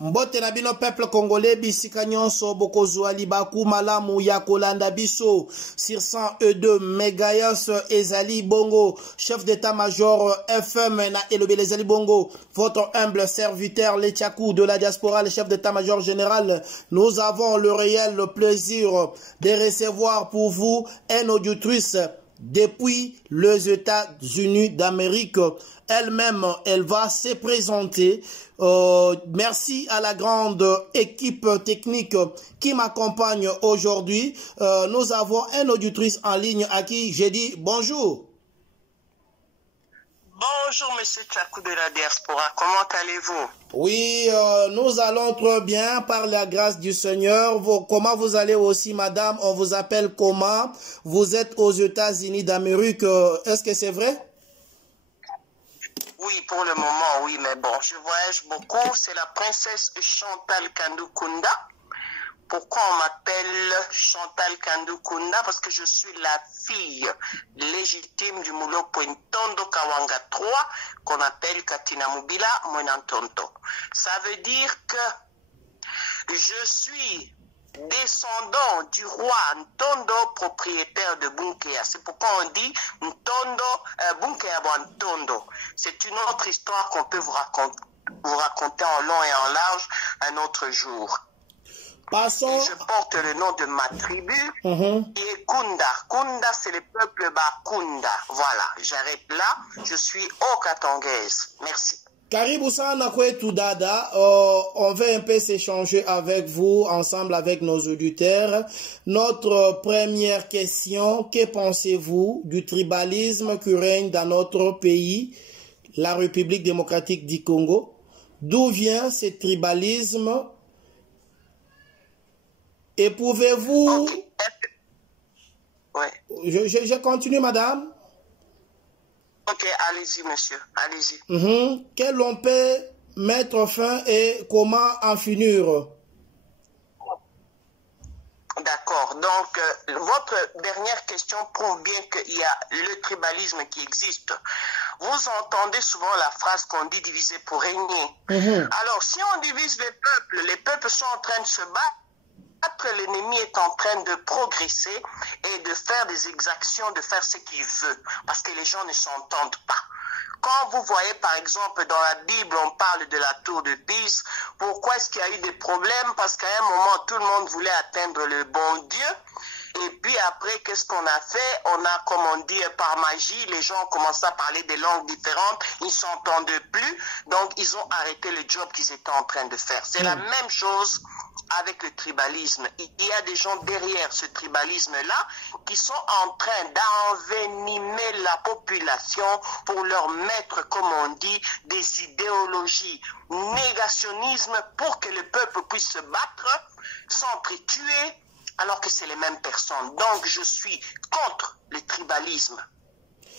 Mbote na bino peuple congolais bisika nyonso bokozwa libaku malamu ya kolanda biso sur 102 MHz ezali bongo chef d'état-major FM na elobele ezali bongo votre humble serviteur Letiakou de la diaspora le chef d'état-major général. Nous avons le réel plaisir de recevoir pour vous une auditrice depuis les États-Unis d'Amérique. Elle-même, elle va se présenter. Merci à la grande équipe technique qui m'accompagne aujourd'hui. Nous avons une auditrice en ligne à qui j'ai dit bonjour. Bonjour, monsieur Tchakou de la diaspora. Comment allez-vous? Oui, nous allons très bien par la grâce du Seigneur. Comment vous allez aussi, madame? On vous appelle comment? Vous êtes aux États-Unis d'Amérique. Est-ce que c'est vrai? Oui, pour le moment, oui, mais bon, je voyage beaucoup. C'est la princesse Chantal Kandou-Kunda. Pourquoi on m'appelle Chantal Kandou-Kunda? Parce que je suis la fille légitime du Mouloko Ntondo Kawanga 3, qu'on appelle Katina Mubila Mwenantonto. Ça veut dire que je suis descendant du roi Ntondo, propriétaire de Bunkea. C'est pourquoi on dit Ntondo, Bunkea Ntondo. C'est une autre histoire qu'on peut vous raconter en long et en large un autre jour. Passons. Et je porte le nom de ma tribu, qui est Kunda. Kunda, c'est le peuple Bakunda. Voilà, j'arrête là. Je suis au Katangaise. Merci. Karibu sana kwetu dada, on va un peu s'échanger avec vous, ensemble avec nos auditeurs. Notre première question, que pensez-vous du tribalisme qui règne dans notre pays, la République démocratique du Congo? D'où vient ce tribalisme? Et pouvez-vous... Okay. Ouais. Je continue, madame? Ok, allez-y, monsieur, allez-y. Quel on peut mettre fin et comment en finir? D'accord, donc votre dernière question prouve bien qu'il y a le tribalisme qui existe. Vous entendez souvent la phrase qu'on dit diviser pour régner. Alors, si on divise les peuples sont en train de se battre. L'ennemi est en train de progresser et de faire des exactions, de faire ce qu'il veut, parce que les gens ne s'entendent pas. Quand vous voyez par exemple dans la Bible, on parle de la tour de Pise, pourquoi est-ce qu'il y a eu des problèmes? Parce qu'à un moment, tout le monde voulait atteindre le bon Dieu. Et puis après, qu'est-ce qu'on a fait? On a, comme on dit, par magie, les gens ont commencé à parler des langues différentes, ils ne s'entendaient plus, donc ils ont arrêté le job qu'ils étaient en train de faire. C'est la même chose avec le tribalisme. Il y a des gens derrière ce tribalisme-là qui sont en train d'envenimer la population pour leur mettre, comme on dit, des idéologies négationnisme pour que le peuple puisse se battre, s'entretuer, alors que c'est les mêmes personnes. Donc, je suis contre le tribalisme.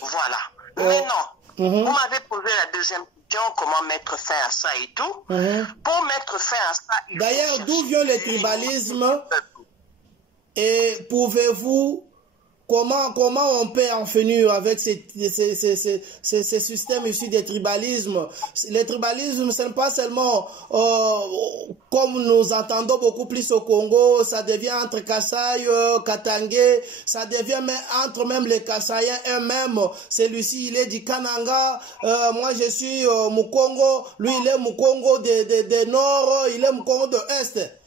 Voilà. Maintenant, vous m'avez posé la deuxième question, comment mettre fin à ça et tout. Pour mettre fin à ça... D'ailleurs, d'où vient le tribalisme? Et pouvez-vous... Comment on peut en finir avec ces systèmes issus des tribalismes? Le tribalisme, ce n'est pas seulement, comme nous entendons beaucoup plus au Congo, ça devient entre Kasaï, Katangé, ça devient entre même les Kasaïens eux-mêmes. Celui-ci, il est du Kananga, moi je suis Mukongo, lui il est Mukongo de Nord, il est Mukongo de Est.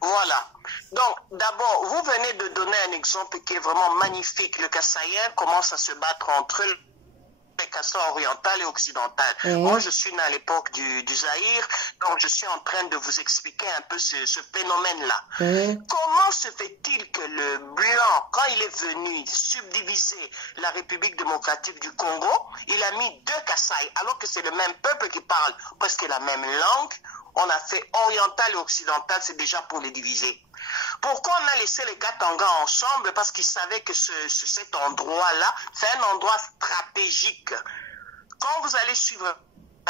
Voilà. Donc, d'abord, vous venez de donner un exemple qui est vraiment magnifique. Le Kassaïen commence à se battre entre les Kassais oriental et occidental. Moi, je suis né à l'époque du Zaïre, donc je suis en train de vous expliquer un peu ce phénomène-là. Comment se fait-il que le blanc, quand il est venu subdiviser la République démocratique du Congo, il a mis deux Kassai, alors que c'est le même peuple qui parle presque la même langue? On a fait oriental et occidental, c'est déjà pour les diviser. Pourquoi on a laissé les Katanga ensemble? Parce qu'ils savaient que cet endroit-là, c'est un endroit stratégique. Quand vous allez suivre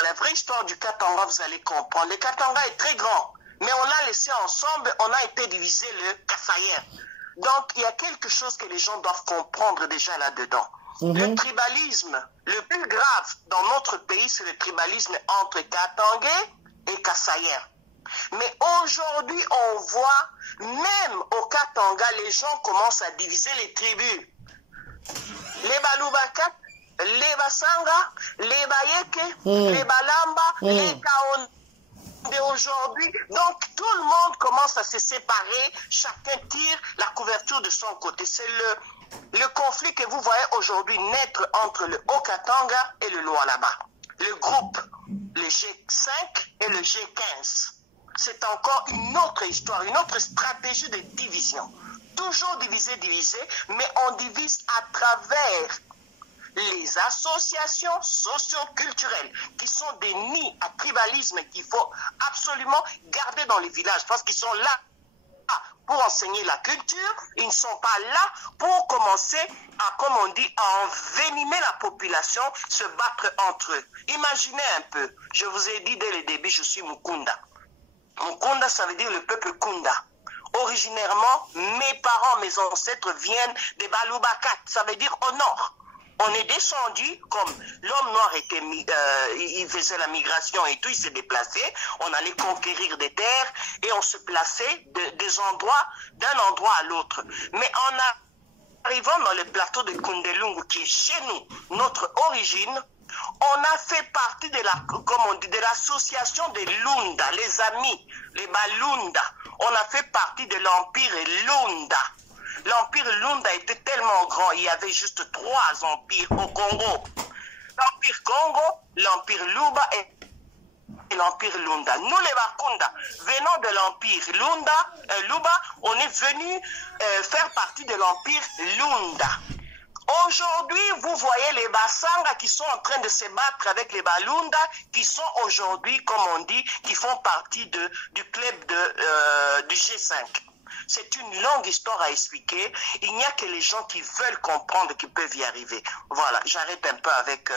la vraie histoire du Katanga, vous allez comprendre. Le Katanga est très grand, mais on l'a laissé ensemble, on a été divisé le Kassaïen. Donc, il y a quelque chose que les gens doivent comprendre déjà là-dedans. Le tribalisme, le plus grave dans notre pays, c'est le tribalisme entre Katangais et Kassaïens. Mais aujourd'hui, on voit, même au Katanga, les gens commencent à diviser les tribus. Les Balubaka, les Basanga, les Bayeke, les Balamba, les Kaon. Aujourd'hui, donc tout le monde commence à se séparer, chacun tire la couverture de son côté. C'est le conflit que vous voyez aujourd'hui naître entre le Haut-Katanga et le Lualaba. Le groupe, le G5 et le G15. C'est encore une autre histoire, une autre stratégie de division. Toujours diviser, mais on divise à travers les associations socio-culturelles qui sont des nids à tribalisme qu'il faut absolument garder dans les villages parce qu'ils sont là pour enseigner la culture, ils ne sont pas là pour commencer à, comme on dit, à envenimer la population, se battre entre eux. Imaginez un peu, je vous ai dit dès le début, je suis Mukunda. Mukunda, ça veut dire le peuple Kunda. Originairement, mes parents, mes ancêtres viennent des Balubakat, ça veut dire au nord. On est descendu, comme l'homme noir était, il faisait la migration et tout, il s'est déplacé, on allait conquérir des terres et on se plaçait d'un endroit à l'autre. Mais en arrivant dans le plateau de Kundelungu, qui est chez nous, notre origine, on a fait partie de de l'association des Lunda, les amis, les Balunda. On a fait partie de l'empire Lunda. L'empire Lunda était tellement grand, il y avait juste 3 empires au Congo. L'empire Congo, l'empire Luba et l'empire Lunda. Nous les Bakunda, venant de l'empire Luba, on est venu faire partie de l'empire Lunda. Aujourd'hui, vous voyez les Basanga qui sont en train de se battre avec les Balunda, qui sont aujourd'hui, comme on dit, qui font partie du club du G5. C'est une longue histoire à expliquer. Il n'y a que les gens qui veulent comprendre qui peuvent y arriver. Voilà, j'arrête un peu avec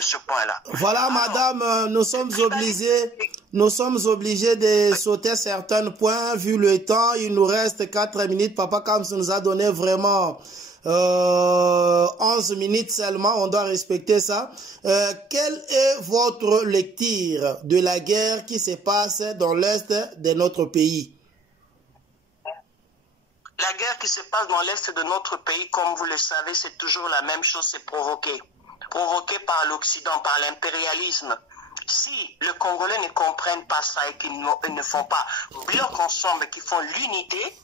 ce point-là. Voilà, madame, nous sommes obligés de sauter certains points. Vu le temps, il nous reste 4 minutes. Papa Kams nous a donné vraiment 11 minutes seulement. On doit respecter ça. Quelle est votre lecture de la guerre qui se passe dans l'est de notre pays? La guerre qui se passe dans l'est de notre pays, comme vous le savez, c'est toujours la même chose, c'est provoqué par l'Occident, par l'impérialisme. Si les Congolais ne comprennent pas ça et qu'ils ne font pas bloc ensemble, qu'ils font l'unité,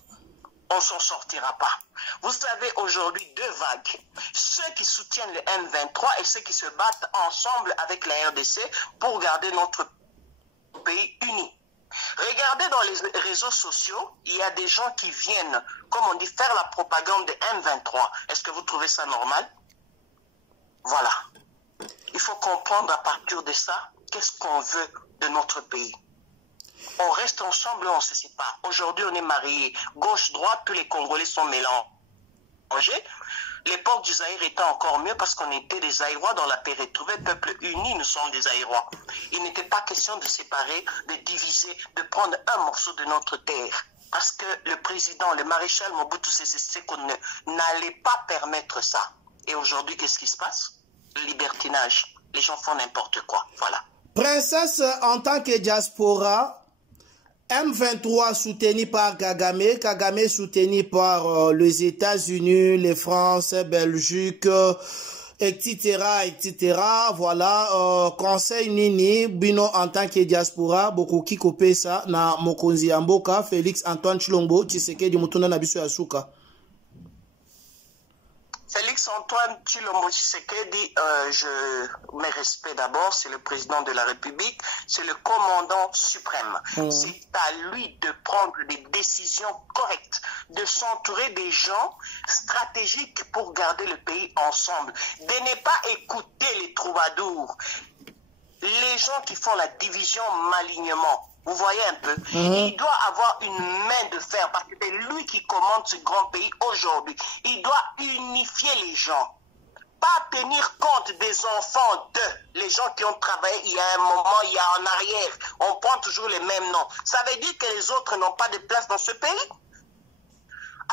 on ne s'en sortira pas. Vous avez aujourd'hui 2 vagues. Ceux qui soutiennent le M23 et ceux qui se battent ensemble avec la RDC pour garder notre pays uni. Regardez dans les réseaux sociaux, il y a des gens qui viennent, comme on dit, faire la propagande de M23. Est-ce que vous trouvez ça normal? Voilà. Il faut comprendre à partir de ça, qu'est-ce qu'on veut de notre pays. On reste ensemble, on se sépare. Aujourd'hui, on est mariés. Gauche-droite, tous les Congolais sont mélangés. L'époque du Zaïre était encore mieux parce qu'on était des Zaïrois dans la paix retrouvée, peuple uni, nous sommes des Zaïrois. Il n'était pas question de séparer, de diviser, de prendre un morceau de notre terre. Parce que le président, le maréchal Mobutu Sese Seko n'allait pas permettre ça. Et aujourd'hui, qu'est-ce qui se passe? Le libertinage. Les gens font n'importe quoi. Voilà. Princesse, en tant que diaspora, M23 soutenu par Kagame, Kagame soutenu par les États-Unis, les France, Belgique, etc. Voilà, Conseil Nini, Bino en tant que diaspora, beaucoup qui copie ça, na Mokonzi Amboka, Félix Antoine Chilombo, Tshisekedi Mutuna Nabiso Yasuka. Félix Antoine Chilombo Tshisekedi, je mes respects d'abord, c'est le président de la République, c'est le commandant suprême. C'est à lui de prendre des décisions correctes, de s'entourer des gens stratégiques pour garder le pays ensemble, de ne pas écouter les troubadours, les gens qui font la division malignement. Vous voyez un peu, il doit avoir une main de fer parce que c'est lui qui commande ce grand pays aujourd'hui. Il doit unifier les gens, pas tenir compte des enfants les gens qui ont travaillé il y a un moment, il y a en arrière. On prend toujours les mêmes noms. Ça veut dire que les autres n'ont pas de place dans ce pays?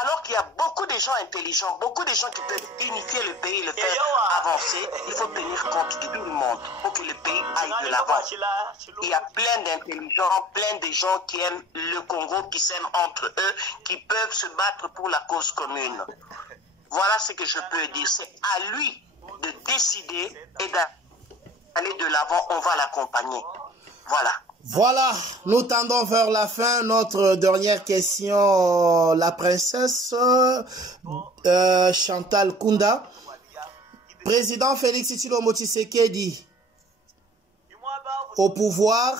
Alors il y a beaucoup de gens intelligents, beaucoup de gens qui peuvent unifier le pays, le faire avancer. Il faut tenir compte de tout le monde pour que le pays aille de l'avant. Il y a plein d'intelligents, plein de gens qui aiment le Congo, qui s'aiment entre eux, qui peuvent se battre pour la cause commune. Voilà ce que je peux dire. C'est à lui de décider et d'aller de l'avant. On va l'accompagner. Voilà. Voilà, nous tendons vers la fin. Notre dernière question, la princesse Chantal Kunda. Président Félix Tshilombo Tshisekedi au pouvoir.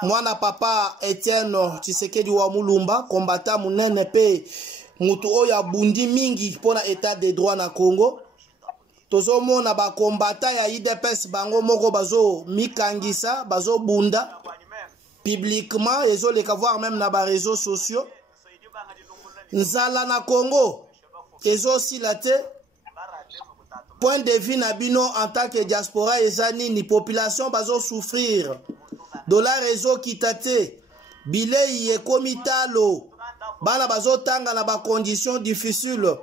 Mwana papa Etienne Tshisekedi wa Mulumba, combattant munene pe mutu oya bundi mingi pona état de droit na Congo. Tozo mona ba combattant ya IDPS bango moko bazo mikangisa, bazo bunda publiquement, ezo leka voir même na ba réseaux sociaux. Nzala na Congo ezo silate. Point de vue nabino en tant que diaspora ezani ni population bazo souffrir. Dollar réseau kitate bilei ekomitalo bana bazo tanga na ba conditions difficiles.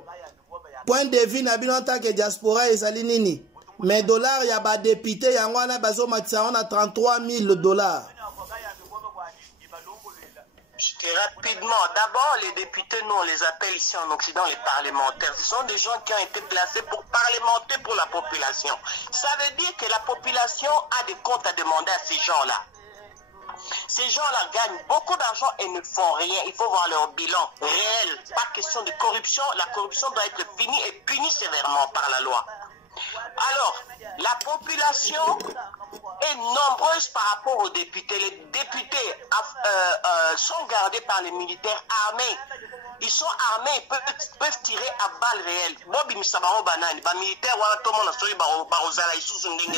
Point de vue nabino en tant que diaspora ezali nini? Mais dollar ya ba député yango na bazo matisa on a 33 000 $. Rapidement, d'abord les députés, nous on les appelle ici en Occident les parlementaires. Ce sont des gens qui ont été placés pour parlementer pour la population. Ça veut dire que la population a des comptes à demander à ces gens-là. Ces gens-là gagnent beaucoup d'argent et ne font rien. Il faut voir leur bilan réel. Pas question de corruption. La corruption doit être finie et punie sévèrement par la loi. Alors, la population est nombreuse par rapport aux députés. Les députés sont gardés par les militaires armés. Ils sont armés, ils peuvent tirer à balles réelles.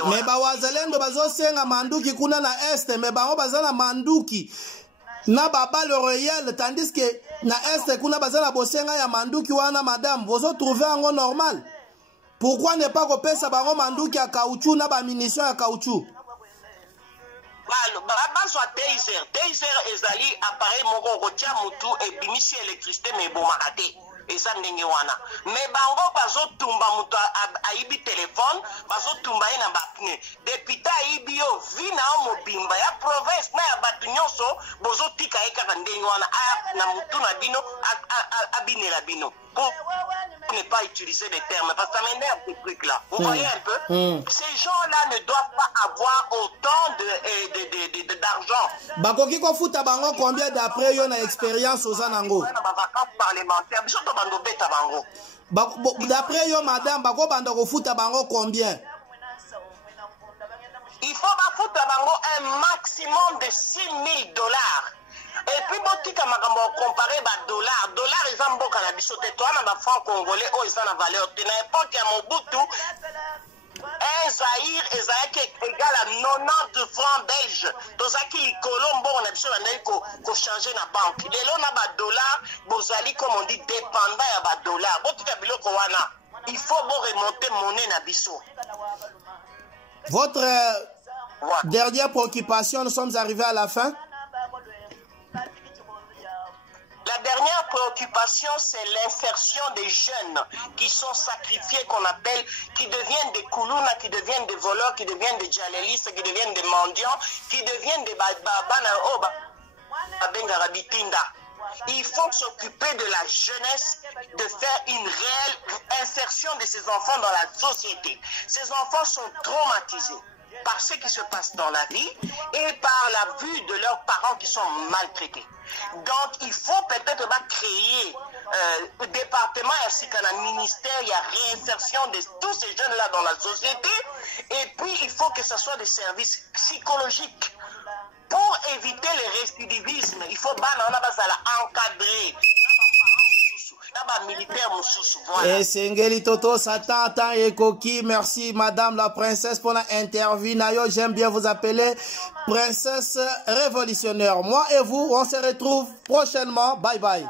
Mais bawazalendo bazosenga manduki kuna na este, mais bango bazana manduki na babale réel, tandis que na este kuna bazana bosenga ya manduki wana madame, vous trouvez ango normal. Pourquoi ne pas kopesa bango manduki ya caoutchouc na ba munitions ya caoutchouc? Bazwa taser ezali appareil moko kotia mutu et bimisi électricité mais bomakate. Eza ndenge wana. Mais bango bazotumba mutu aibi téléphone, bazotumba ina bapne. Deputy aibi yo vina o mobimba ya province na ya batu nyonso bozotika ekaka ndenge wana na mutu na bino abinela bino. Pour ne pas utiliser des termes, parce que ça m'énerve ce truc-là. Vous voyez un peu? Ces gens-là ne doivent pas avoir autant d'argent. Bakoki ko futa bango combien d'après yo na expérience aux anango? Vacances parlementaires, bisoto bando beta bango. D'après yo madame, bako bando ko futa bango combien? Il faut bafuta bango un maximum de $6 000. Et puis, botika makambo comparer ba dollar. Dollar ils ont beaucoup na biso te toi na ba franc congolais oh ils ont la valeur. Tu n'as pas qu'à Mobutu. Un Zaïre ezaki égal à 90 francs belges. Tozaki likolo mbongo na biso na ko changer na banque. Lelo na ba dollar bozali comme on dit dépendant ya ba dollar. Botika biloko wana. Il faut remonter monnaie na biso. Votre dernière préoccupation, nous sommes arrivés à la fin. La dernière préoccupation, c'est l'insertion des jeunes qui sont sacrifiés, qu'on appelle, qui deviennent des koulouna, qui deviennent des voleurs, qui deviennent des djalelistes, qui deviennent des mendiants, qui deviennent des babana. Il faut s'occuper de la jeunesse, de faire une réelle insertion de ces enfants dans la société. Ces enfants sont traumatisés par ce qui se passe dans la vie et par la vue de leurs parents qui sont maltraités. Donc, il faut peut-être créer un département ainsi qu'un ministère, il y a réinsertion de tous ces jeunes-là dans la société. Et puis, il faut que ce soit des services psychologiques pour éviter le récidivisme. Il faut encadrer. Et Sengeli Toto Satan et Koki, merci madame la princesse pour l'interview. J'aime bien vous appeler princesse révolutionnaire. Moi et vous, on se retrouve prochainement. Bye bye.